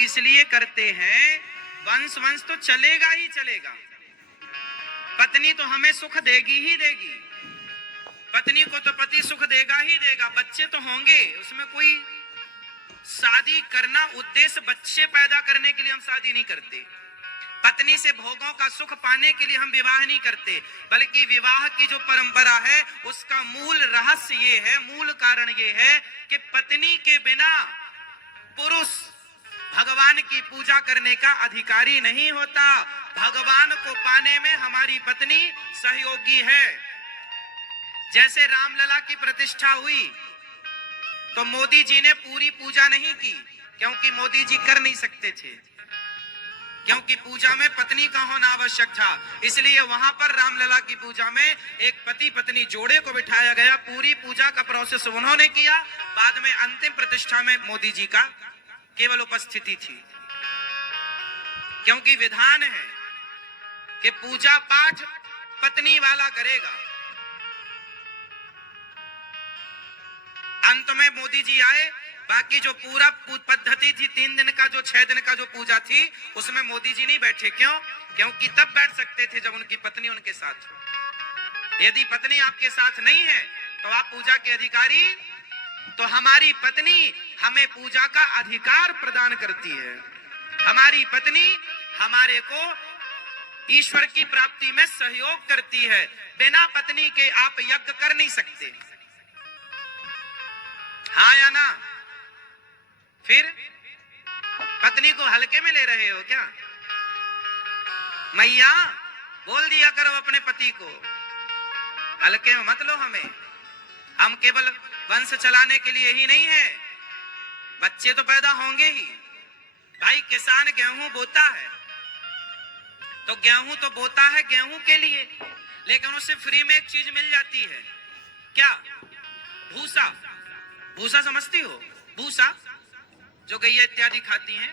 लोग इसलिए करते हैं, वंश वंश तो चलेगा ही चलेगा, पत्नी तो हमें सुख देगी ही देगी, पत्नी को तो पति सुख देगा ही देगा, बच्चे तो होंगे, उसमें कोई शादी करना उद्देश्य बच्चे पैदा करने के लिए हम शादी नहीं करते, पत्नी से भोगों का सुख पाने के लिए हम विवाह नहीं करते, बल्कि विवाह की जो परंपरा है उसका मूल रहस्य ये है, मूल कारण ये है कि पत्नी के बिना पुरुष भगवान की पूजा करने का अधिकारी नहीं होता। भगवान को पाने में हमारी पत्नी सहयोगी है। जैसे रामलला की प्रतिष्ठा हुई तो मोदी जी ने पूरी पूजा नहीं की, क्योंकि मोदी जी कर नहीं सकते थे, क्योंकि पूजा में पत्नी का होना आवश्यक था। इसलिए वहां पर रामलला की पूजा में एक पति पत्नी जोड़े को बिठाया गया, पूरी पूजा का प्रोसेस उन्होंने किया, बाद में अंतिम प्रतिष्ठा में मोदी जी का केवल उपस्थिति थी, क्योंकि विधान है कि पूजा पाठ पत्नी वाला करेगा। अंत में मोदी जी आए, बाकी जो पूरा पद्धति थी 3 दिन का, जो 6 दिन का जो पूजा थी, उसमें मोदी जी नहीं बैठे। क्यों? क्योंकि तब बैठ सकते थे जब उनकी पत्नी उनके साथ हो। यदि पत्नी आपके साथ नहीं है तो आप पूजा के अधिकारी, तो हमारी पत्नी हमें पूजा का अधिकार प्रदान करती है। हमारी पत्नी हमारे को ईश्वर की प्राप्ति में सहयोग करती है। बिना पत्नी के आप यज्ञ कर नहीं सकते, हाँ या ना? फिर पत्नी को हल्के में ले रहे हो क्या? मैया बोल दिया करो अपने पति को, हल्के में मत लो हमें। हम केवल वंश चलाने के लिए ही नहीं है, बच्चे तो पैदा होंगे ही। भाई किसान गेहूं बोता है तो गेहूं तो बोता है गेहूं के लिए, लेकिन उससे फ्री में एक चीज मिल जाती है, क्या? भूसा। भूसा समझती हो? भूसा जो गैया इत्यादि खाती हैं।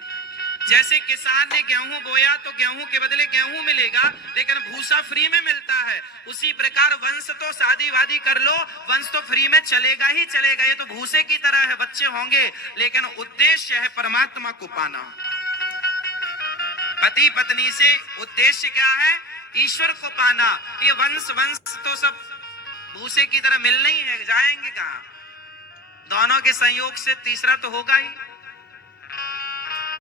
जैसे किसान ने गेहूं बोया तो गेहूं के बदले गेहूं मिलेगा, लेकिन भूसा फ्री में मिलता है। उसी प्रकार वंश तो शादी वादी कर लो, वंश तो फ्री में चलेगा ही चलेगा। ये तो भूसे की तरह है, बच्चे होंगे, लेकिन उद्देश्य है परमात्मा को पाना। पति पत्नी से उद्देश्य क्या है? ईश्वर को पाना। ये वंश तो सब भूसे की तरह मिलना ही है, जाएंगे कहां? दोनों के संयोग से तीसरा तो होगा ही।